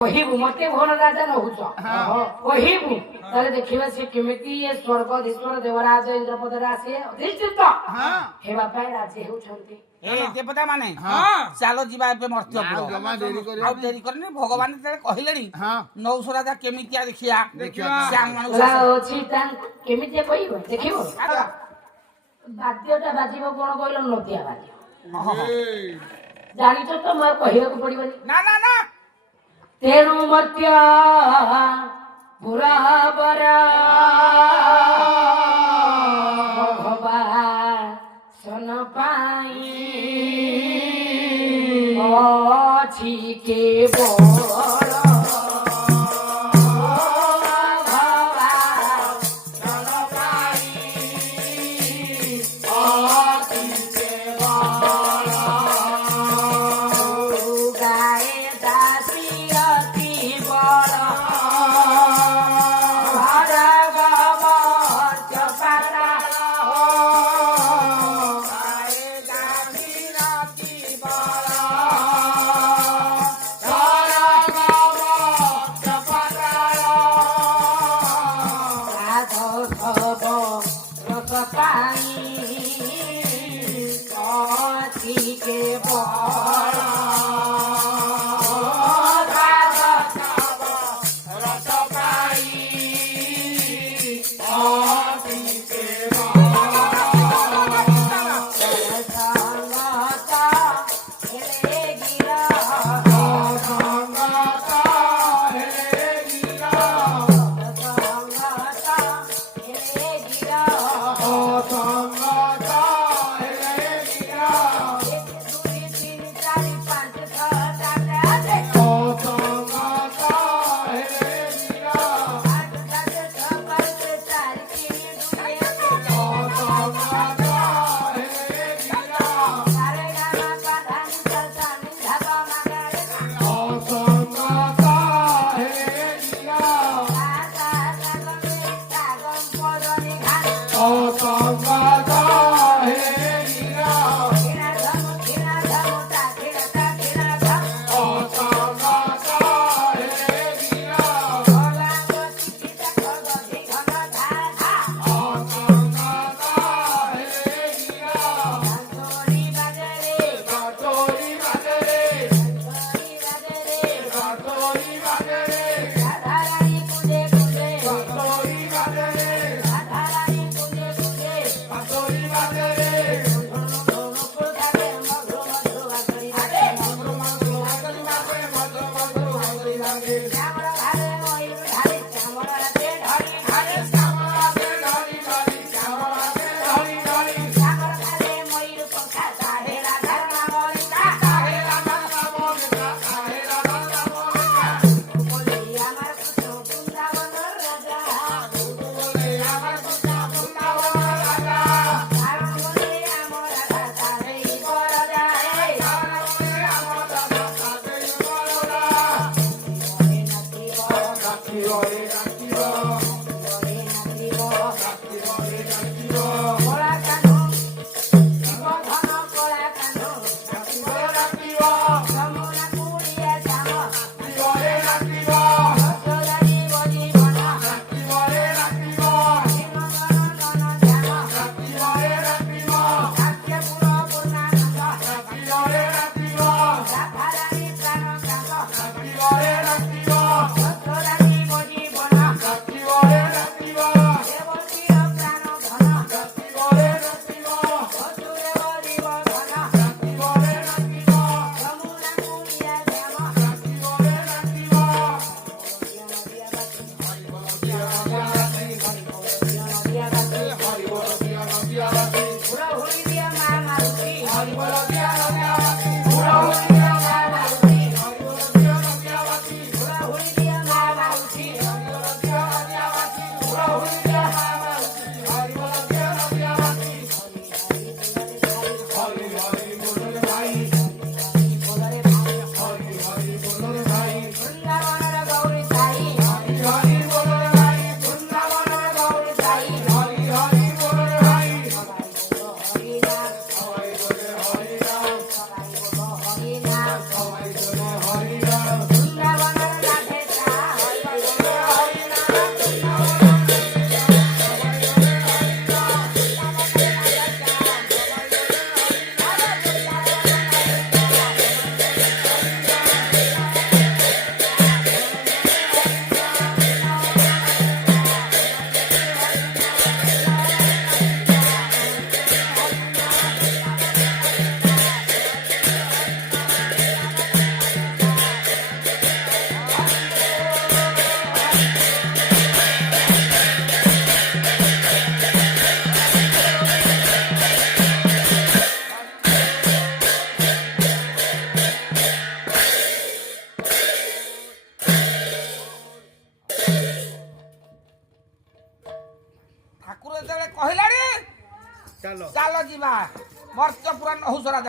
କହିବୁ ମତେ ଭୋର ରାଜା ନହୁଛ କହିବୁ ତାହେଲେ ଦେଖିବା ସେ କେମିତି ଏ ସ୍ୱର୍ଗଧୀଶ୍ୱର ଦେବରାଜ ଇନ୍ଦ୍ରପଦରେ ଆସି ଅଧିଷ୍ଠିତ ହେବା ପାଇଁ ରାଜି ହେଉଛନ୍ତି। ଦେବତା ମାନେ ଚାଲ ଯିବା ଏବେ ମର୍ତ୍ତ୍ୟ ଆଉ ଡେରି କରିନି ଭଗବାନ ଯେତେବେଳେ କହିଲେଣି ନୌଶ ରାଜା କେମିତିଆ ଦେଖିବା ଅଛି କେମିତିଆ କହିବ ଦେଖିବ ବାଦ୍ୟଟା ବାଜିବ କଣ କହିଲ ନଦିଆ ବାଦ୍ୟ ଜାଣିଛ ତ ମୁଁ କହିବାକୁ ପଡିବନି ନା ନା ନା ତେଣୁ ମଧ୍ୟ ପୁରାବର ଭଗବାନ ପାଇଁ ଅଛି କେବଳ ମର୍ତ୍ତ୍ୟପୁର ନହୁଷ ରାଜା